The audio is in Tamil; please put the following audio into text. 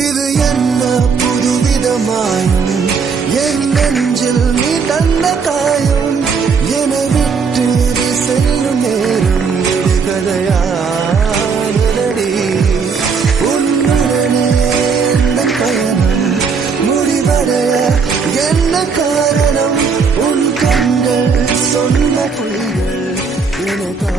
இது என்ன புதுவிதமாயும் என் நெஞ்சில் நீ தந்த காயம் என விட்டு செல்லும் நேரம் கதையானடி உன்னுடனே எந்த பயணம் முடிவடைய என்ன காரணம் உன் கண்கள் சொன்ன பொய்கள் எனக்கா